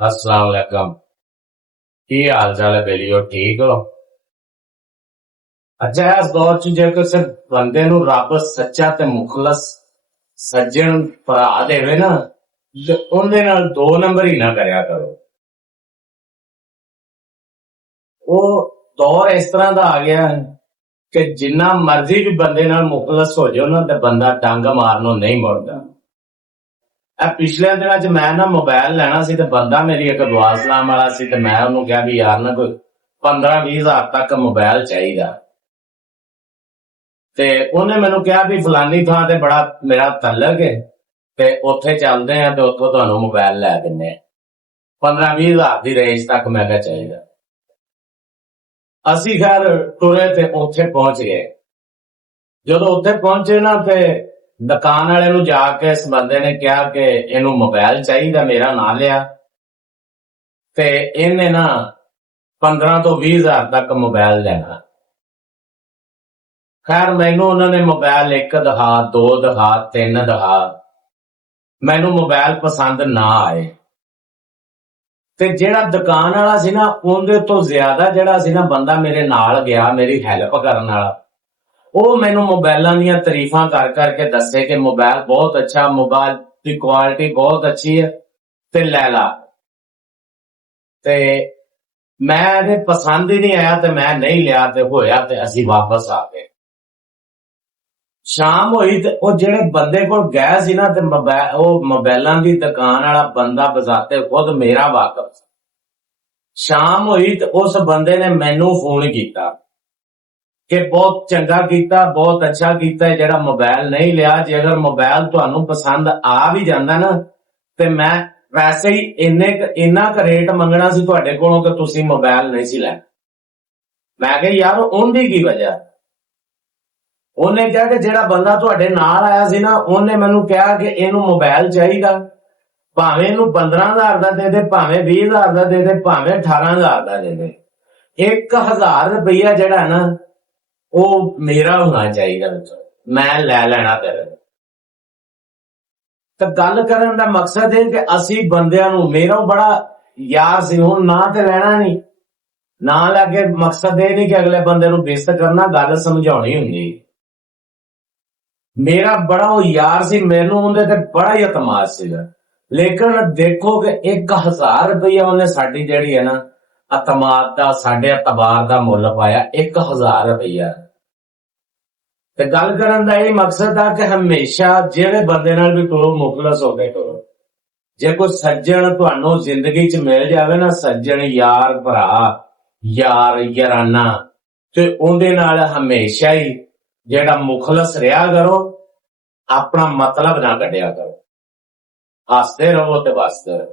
अस्सलाम वालेकुम। की हाल चाल है बेलियो, ठीक हो? अच्छा, इस दौर च जे किसी बंदे नु रब सच्चा ते मुखलस सज्जन भरा देवे ना, ते उहदे नाल दो नंबर ही ना करया करो। वो दौर इस तरह दा आ गया है कि जिन्ना मर्जी भी बंदे नाल मुखलस हो जाओ ना, ते बंदा डंग मारनों नहीं मुड़दा। पिछले दिनों च मैं ना मोबाइल लेना सी, ते बंदा मेरी एक दुआ सलाम वाला सी, ते मैं उन्होंने कहा भी यार ना कोई 15-20 हज़ार तक मोबाइल चाहिए। ते उन्हें मैनू कहा भी फलानी थां ते बड़ा मेरा तलक है, ते उत्थे चलदे हैं, ते उत्थों तुहानू मोबाइल लै दिन्ने आ। 15-20 हज़ार की रेंज तक मैं क्या चाहिए। असी खैर टुरे ते उत्थे पहुंच गए। जदों उत्थे पहुंचे ना, ते दुकान वाले नू जाके इस बंदे ने कहा कि इनू मोबाइल चाहिए, मेरा ना लिया, ते इन्हें ना 15 तो 20 हज़ार तक मोबाइल लेना। खैर मैनू उन्होंने मोबाइल एक दिखा, दो दिखा, तीन दिखा, मैनू मोबाइल पसंद ना आए। ते जेड़ा दुकान वाला सी ना, उहदे तो ज्यादा जेड़ा सी ना बंदा मेरे नाल गया, मेरी हेल्प करन वाला, ਉਹ ਮੈਨੂੰ मोबाइलों ਦੀਆਂ तारीफां कर करके दसे कि मोबाइल बहुत अच्छा, मोबाइल की क्वालिटी बहुत अच्छी है, ते लै ला। ते मैं ते पसंद ही नहीं आया, ते मैं नहीं लिया, ते होया ते असी वापस आ गए। शाम होई ते ਉਹ ਜਿਹੜੇ ਬੰਦੇ ਕੋਲ ਗਏ ਸੀ ਨਾ, ਤੇ मोबाइल ਉਹ मोबाइलों की दुकान वाला बंदा बजाते खुद मेरा वाकफ ਸੀ। शाम होई ते उस बंदे ने मैनू फोन किया कि बहुत चंगा कीता, बहुत अच्छा कीता, जेड़ा मोबाइल नहीं लिया। जे अगर मोबाइल तुहानू पसंद आ भी जांदा ना, ते मैं वैसे ही इन्ना क रेट मंगना सी तुहाडे कोलों कि तुसी मोबाइल नहीं सी लैना। मैं कहा यार उहदी की वजह। उन्हें कहा कि जेड़ा बंदा तुहाडे नाल आया सी ना, उन्हें मैनू कहा कि इहनू मोबाइल चाहिदा, भावें इहनू 15 हज़ार दा दे दे, भावें 20 हज़ार दा दे दे, भावें 18 हज़ार दा दे दे, 1 हज़ार रुपया जेड़ा ना वो मेरा होना चाहिए, मैं लै लेना तेरे। तो गल करन दा मकसद है कि असी बंदियां नू, मेरा बड़ा यार सी, हुण ना ते लेना नहीं, ना लैके मकसद ये नहीं कि अगले बंदे नू बेइज्जत करना, गल समझाउणी हुंदी। मेरा बड़ा वो यार सी, मैनू उहदे ते बड़ा ही एतमाद सीगा, लेकिन देखो कि 1 हज़ार रुपया उन्हें साडी जेहड़ी है ना एतमाद दा, साडे एतबार दा मुल पाया, 1 हज़ार रुपया। ते गल करन दा यही मकसद आ कि हमेशा जेड़े बंदे नाल भी टुरो मुखलस हो के टुरो। जे कोई सज्जन तुहानू जिंदगी च मिल जावे ना, सज्जन यार भरा, यार याराना, ते उहदे नाल हमेशा ही जेड़ा मुखलस रहा करो, अपना मतलब ना कड्डिया करो, हसदे रहो ते बसदे रहो।